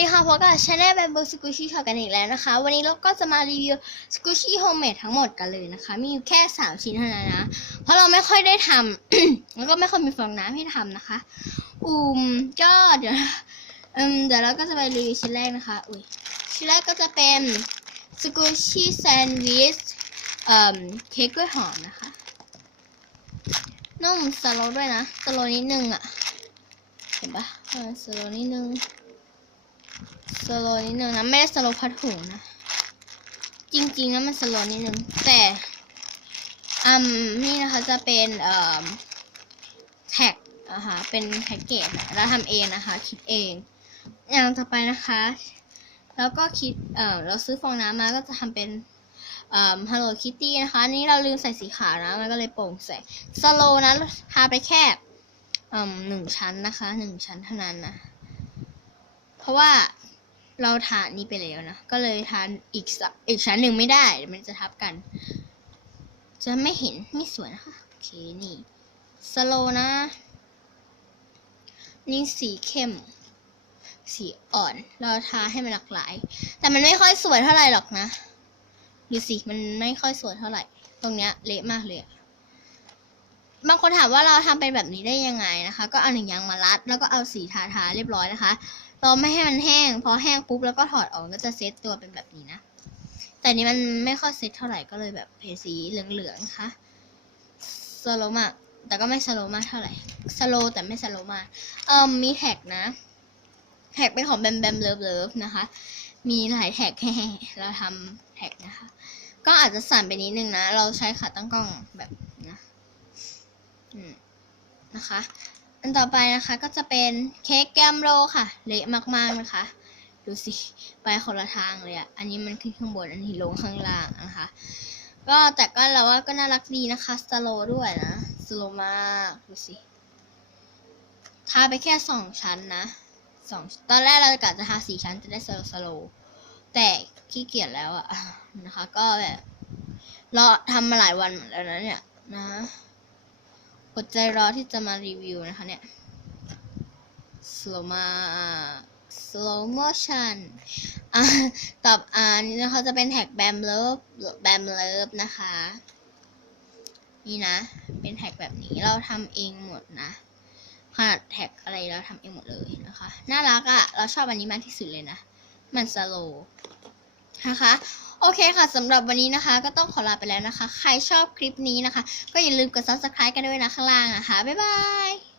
ดีค่ะพบกับชาแนลแบบสกูชี่ช็อกันอีกแล้วนะคะ วันนี้เราก็จะมารีวิวสกูชี่โฮมเมดทั้งหมดกันเลยนะคะ มีอยู่แค่ 3 ชิ้นเท่านั้นนะ เพราะเราไม่ค่อยได้ทำ แล้วก็ไม่ค่อยมีฟองน้ำให้ทำนะคะ อืมก็เดี๋ยวอืมเดี๋ยวเราก็จะไปรีวิวชิ้นแรกนะคะ อุ้ยชิ้นแรกก็จะเป็นสกูชี่แซนด์วิชเอ่อเค้กกล้วยหอมนะคะ นุ่มสโลด้วยนะสโลนิดนึงอะเห็นปะสโลนิดนึง โลนิดนึงนะ ไม่ได้สโลพัดหูนะ จริงๆนะมันสโลนิดนึง แต่อืมนี่นะคะจะเป็นเอ่อแท็กนะคะเป็นแพ็กเกจนะเราทำเองนะคะ คิดเอง อย่างต่อไปนะคะ แล้วก็คิดเอ่อเราซื้อฟองน้ำมาก็จะทำเป็นเอ่อ Hello Kitty นะคะ นี้เราลืมใส่สีขาวนะ มันก็เลยโปร่งใสสโลนะทาไปแค่อืมหนึ่งชั้นนะคะหนึ่งชั้นเท่านั้นนะ เพราะว่า เราทานนี้ไปแล้วนะ ก็เลยทานอีกสักอีกชั้นหนึ่งไม่ได้ มันจะทับกัน จะไม่เห็นไม่สวยนะคะ โอเค นี่ สโลนะ นี่สีเข้ม สีอ่อน เราทาให้มันหลากหลาย แต่มันไม่ค่อยสวยเท่าไหร่หรอกนะ ดูสิ มันไม่ค่อยสวยเท่าไหร่ ตรงเนี้ยเละมากเลยอะบางคนถามว่าเราทำเป็นแบบนี้ได้ยังไงนะคะ ก็เอาหนึ่งยางมารัด แล้วก็เอาสีทาทาเรียบร้อยนะคะ ราไม่ให้มันแห้ง พอแห้งปุ๊บแล้วก็ถอดออกก็จะเซตตัวเป็นแบบนี้นะ แต่นี้มันไม่ค่อยเซตเท่าไหร่ก็เลยแบบเพสีเหลืองๆนะคะสโลมากแต่ก็ไม่สโลมากเท่าไหร่สโลแต่ไม่สโลมากเอ่มมีแท็กนะแท็กเป็นของแบมแบมเลิฟเลิฟนะคะ มีหลายแท็กเราทำแท็กนะคะ ก็อาจจะสั่นไปนิดนึงนะ เราใช้ขาตั้งกล้องแบบนะอืมนะคะ อันต่อไปนะคะก็จะเป็นเค้กแกมโรค่ะ เละมากๆนะคะ ดูสิ ไปคนละทางเลยอะอันนี้มันขึ้นข้างบน อันนี้ลงข้างล่างนะคะ ก็แต่ก็เราว่าก็น่ารักดีนะคะสโลด้วยนะสโลมากดูสิทาไปแค่สองชั้นนะสองตอนแรกเรากะจะทาสี่ชั้นจะได้สโลสโลแต่ขี้เกียจแล้วอะนะคะ ก็แบบเราทำมาหลายวันแล้วนะเนี่ยนะ ดใจรอที่จะมารีวิวนะคะเนี่ย slow มา slow motion ตอบอ่านี่นะคะจะเป็นแท็กแบมเลิฟแบมเลิฟนะคะ นี่นะ เป็นแท็กแบบนี้เราทำเองหมดนะ ขนาดแท็กอะไรเราทำเองหมดเลยนะคะ น่ารักอะ่ะ เราชอบอันนี้มากที่สุดเลยนะ มันสโลนะคะ โอเคค่ะสำหรับวันนี้นะคะ ก็ต้องขอลาไปแล้วนะคะ ใครชอบคลิปนี้นะคะ ก็อย่าลืมกด subscribe กันด้วยนะข้างล่างนะคะ บ๊ายบาย